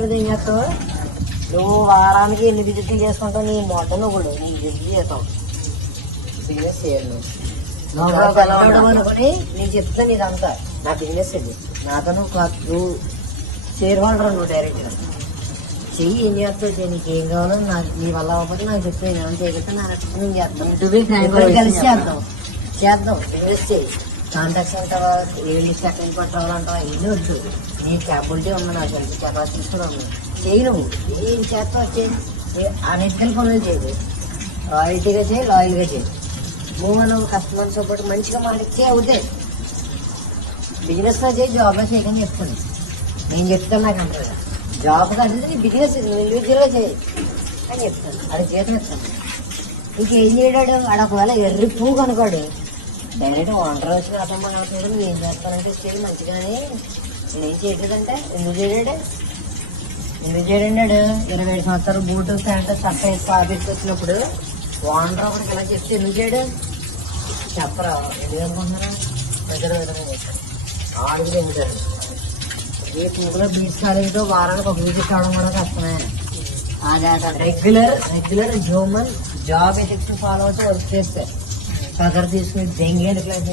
చేయలేదు ఏం చేస్తావు నువ్వు వారానికి ఎన్ని విజిట్లు చేసుకుంటావు నీ మొట్టను కూడా నీ విజిట్లు చేస్తావు బిజినెస్ చేయాలి నువ్వు అనుకుని నేను చెప్తాను ఇదంతా నా బిజినెస్ ఇది నాతో నువ్వు షేర్ హోల్డర్ నువ్వు డైరెక్ట్గా చెయ్యి ఏం చేస్తావు చెయ్యి నీకు ఏం కావాలో నాకు నీ వల్ల అవ్వకపోతే నాకు చెప్తే నేను చేయగలిగితే నా నేను చేస్తాను కలిసి చేద్దాం బిజినెస్ చేయి కాంటాక్ట్స్ అంటావా ఏ లిస్ట్ అటెండ్ పట్టాలంటావా ఏమీ వద్దు నీ క్యాపబిలిటీ ఉంది నాకు తెలిసి కెపాసిటీ తీసుకుని ఉంది చెయ్యి నువ్వు ఏం చేస్తావు చేయి అనెటికల్ పనులు చేయదు రాయల్టీగా చేయి లాయల్గా చేయి నువ్వు మనం కస్టమర్తో పాటు మంచిగా మనకి అవుతాయి బిజినెస్లో చేయి జాబ్లో చేయకని చెప్పుకోండి నేను చెప్తాను నాకు అంటారు జాబ్ కంటే నీ బిజినెస్ ఇండివిజువల్గా చేయి అని చెప్తాను అది జీతం ఇస్తాను ఇంకేం చేయడాడు ఆడ ఒకవేళ ఎర్రి పువ్వు కనుకోడు డైరెక్ట్ వాంటర్ వచ్చి అసమ్మ కాకుండా నువ్వు ఏం చేస్తానంటే చేయి మంచిగానే నేనేం చేయలేదంటే ఎందుకు చేయడాడు 27 సంవత్సరాలు బూటు ప్యాంట్ చట్ట ఆఫీస్కి వచ్చినప్పుడు వాంటర్ ఒకరికి ఇలా చెప్తే ఎందుకు చేయడు చెప్పరా ఎందుకు అనుకుంటున్నారా ప్రజల విధంగా చేస్తాడు ఆడికి ఎందుకండి ఈ పువ్వులో బీచ్ కాలేజీతో వారానికి ఒక విజిట్ కావడం కూడా కష్టమే regular human job ethics follow అవుతూ వర్క్ చేస్తే పగర్ తీసుకుని జంగేలు క్లాస్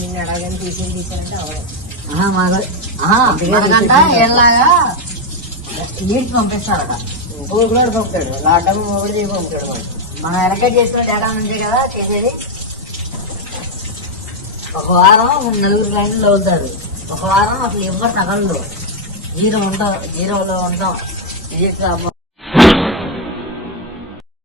నిన్ను అడగని తీసారంటే అవడంతా ఏలాగా నీడ్స్ పంపిస్తాడట ఇంకో కూడా పంపుతాడు లాటం ఒకటి చేసి పంపుతాడు మనం ఎలకేట్ చేసిన డేటా నుంచే కదా చేసేది ఒక వారం 4 క్లయింట్లు అవుతాడు ఒక వారం అసలు ఎవరు తగలదు జీరోలో ఉంటాం